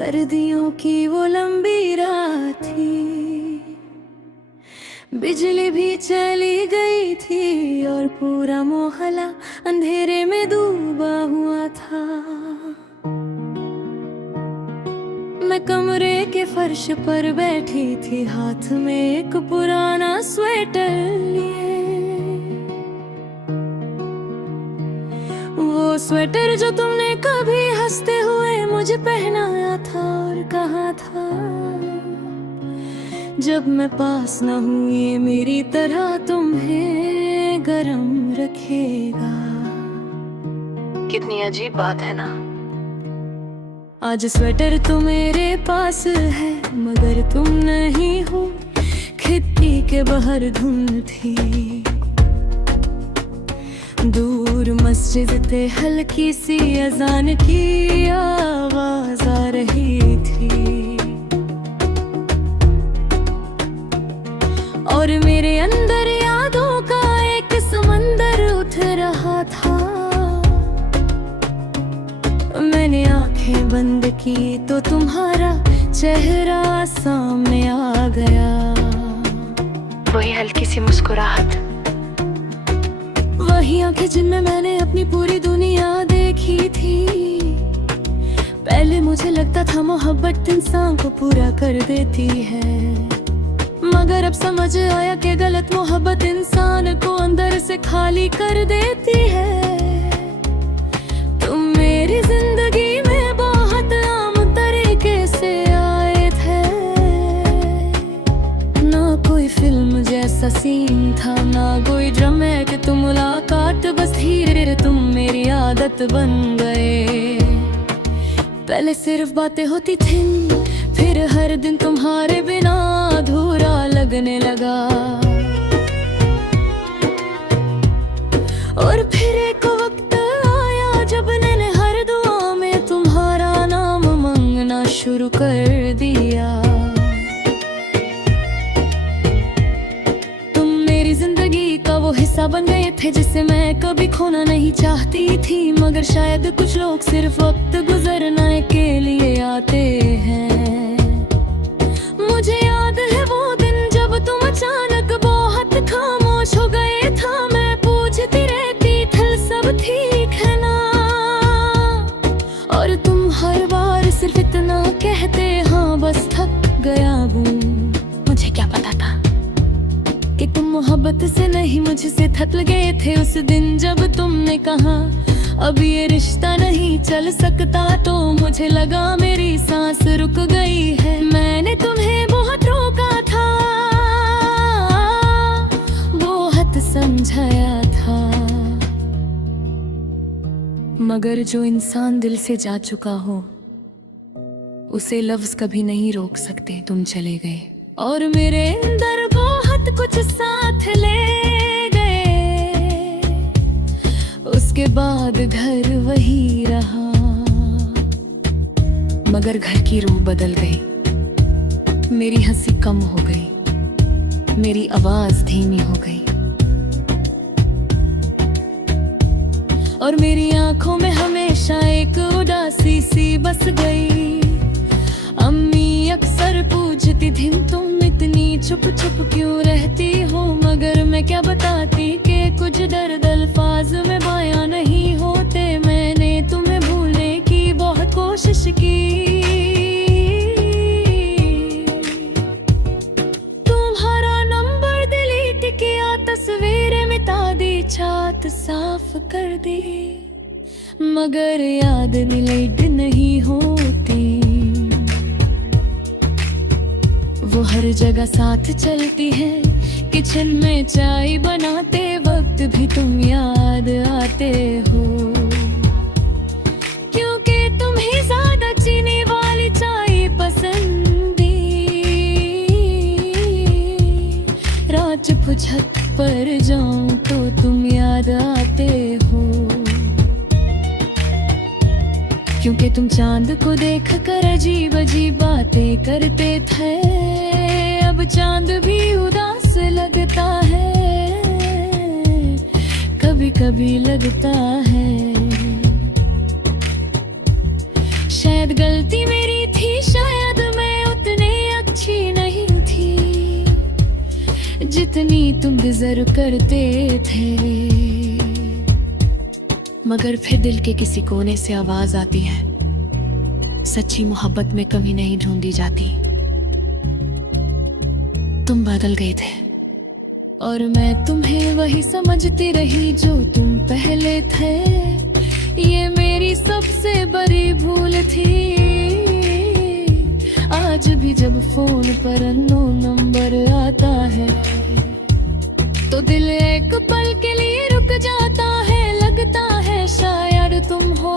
सर्दियों की वो लंबी रात थी, बिजली भी चली गई थी और पूरा मोहल्ला अंधेरे में डूबा हुआ था। मैं कमरे के फर्श पर बैठी थी, हाथ में एक पुराना स्वेटर लिए। वो स्वेटर जो तुमने कभी हंसते हुए मुझे पहनाया था और कहा था, जब मैं पास न हूँ ये मेरी तरह तुम्हें गरम रखेगा। कितनी अजीब बात है ना। आज स्वेटर तो मेरे पास है मगर तुम नहीं हो। खिड़की के बाहर धुंध थी, दूर मस्जिद से हल्की सी अजान की आवाज आ रही थी और मेरे अंदर यादों का एक समंदर उठ रहा था। मैंने आंखें बंद की तो तुम्हारा चेहरा सामने आ गया। वही हल्की सी मुस्कुराहट, वही आंखें जिनमें मैंने अपनी पूरी दुनिया देखी थी। पहले मुझे लगता था मोहब्बत इंसान को पूरा कर देती है, मगर अब समझ आया कि गलत मोहब्बत इंसान को अंदर से खाली कर देती है। तुम मेरी जिंदगी में बहुत आम तरीके से आए थे, ना कोई फिल्म जैसा सीन था, ना कोई ड्रामेटिक मुलाकात, बस धीरे तुम मेरी आदत बन गए। पहले सिर्फ बातें होती थी, फिर हर दिन तुम्हारे बिना अधूरा लगने लगा। और फिर एक वक्त आया जब मैंने हर दुआ में तुम्हारा नाम मांगना शुरू कर दिया। तुम मेरी जिंदगी का वो हिस्सा बन गए थे जिसे मैं कभी खोना नहीं चाहती थी, मगर शायद कुछ लोग सिर्फ वक्त गुजरने के लिए आते हैं। मुझे याद है वो दिन जब तुम अचानक बहुत खामोश हो गए था। मैं पूछती रहती थी सब ठीक है ना, और तुम हर बार सिर्फ इतना कहते, हाँ बस थक गया हूँ। मुझे क्या पता था कि तुम मोहब्बत से नहीं मुझसे थक गए थे। उस दिन जब तुमने कहा अब ये रिश्ता नहीं चल सकता, तो मुझे लगा मेरी सांस रुक गई है। मैंने तुम्हें बहुत रोका था, बहुत समझाया था, मगर जो इंसान दिल से जा चुका हो उसे लफ्ज कभी नहीं रोक सकते। तुम चले गए और मेरे अंदर बहुत कुछ साथ ले गए। उसके बाद घर वही रहा, मगर घर की रूह बदल गई। मेरी हंसी कम हो गई, मेरी आवाज धीमी हो गई, और मेरी आंखों में हमेशा एक उदासी सी बस गई। अम्मी अक्सर पूछती थी तुम इतनी चुप चुप क्यों रहती हो, मगर मैं क्या बताती कि कुछ दर्द अल्फाज में बयां नहीं होते। मैंने तुम्हें भूलने की बहुत कोशिश की, तुम्हारा नंबर डिलीट किया, तस्वीरें मिटा दी, छात साफ कर दी, मगर याद डिलीट नहीं होती। वो हर जगह साथ चलती है, किचन में चाय बनाते वक्त भी तुम याद आते हो, क्योंकि तुम ही ज्यादा चीनी वाली चाय पसंदी। रात को छत पर जाऊं तो तुम याद आते हो, क्योंकि तुम चांद को देख कर अजीब अजीब बातें करते थे। अब चांद भी उदास लगता है, कभी कभी लगता है। शायद शायद गलती मेरी थी, शायद मैं उतनी अच्छी नहीं थी जितनी तुम डिजर्व करते थे। मगर फिर दिल के किसी कोने से आवाज आती है, सच्ची मोहब्बत में कमी नहीं ढूंढी जाती। तुम बदल गए थे और मैं तुम्हें वही समझती रही जो तुम पहले थे। ये मेरी सबसे बड़ी भूल थी। आज भी जब फोन पर अननोन नंबर आता है तो दिल एक पल के लिए रुक जाता है। लगता है शायद तुम हो,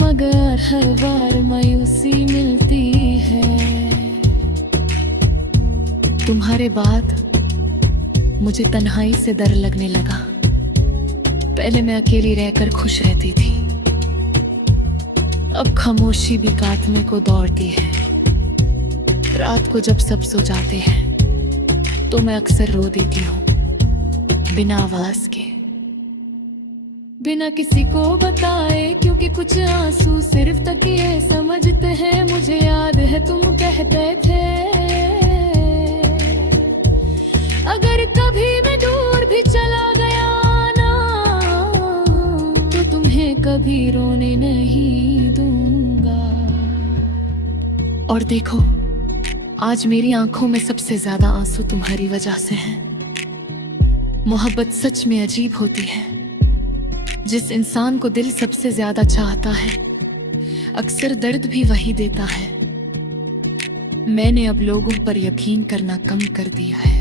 मगर हर बार मायूसी मिलती है। तुम्हारे बाद मुझे तन्हाई से डर लगने लगा। पहले मैं अकेली रहकर खुश रहती थी, अब खामोशी भी काटने को दौड़ती है। रात को जब सब सो जाते हैं तो मैं अक्सर रो देती हूँ, बिना आवाज के, बिना किसी को बताए, क्योंकि कुछ आंसू सिर्फ तकिए समझते हैं। मुझे याद है तुम कहते थे अगर कभी मैं दूर भी चला गया ना तो तुम्हें कभी रोने नहीं दूंगा। और देखो, आज मेरी आंखों में सबसे ज्यादा आंसू तुम्हारी वजह से हैं। मोहब्बत सच में अजीब होती है। जिस इंसान को दिल सबसे ज्यादा चाहता है अक्सर दर्द भी वही देता है। मैंने अब लोगों पर यकीन करना कम कर दिया है।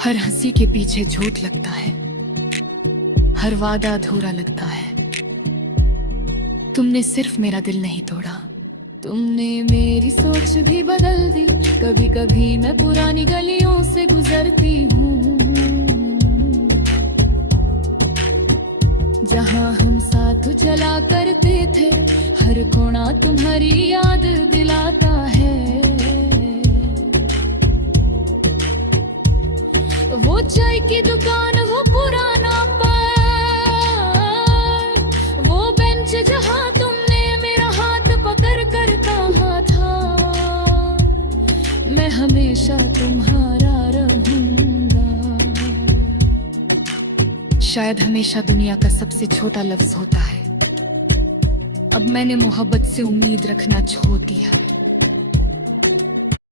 हर हंसी के पीछे झूठ लगता है, हर वादा अधूरा लगता है। तुमने सिर्फ मेरा दिल नहीं तोड़ा, तुमने मेरी सोच भी बदल दी। कभी कभी मैं पुरानी गलियों से गुजरती हूँ जहाँ हम साथ चला करते थे। हर कोना तुम्हारी याद दिलाता है। वो चाय की दुकान, वो पुराना पार्क, वो बेंच जहाँ तुमने मेरा हाथ पकड़ कर कहा था मैं हमेशा तुम्हारा रहूंगा। शायद हमेशा दुनिया का सबसे छोटा लफ्ज होता है। अब मैंने मोहब्बत से उम्मीद रखना छोड़ दिया।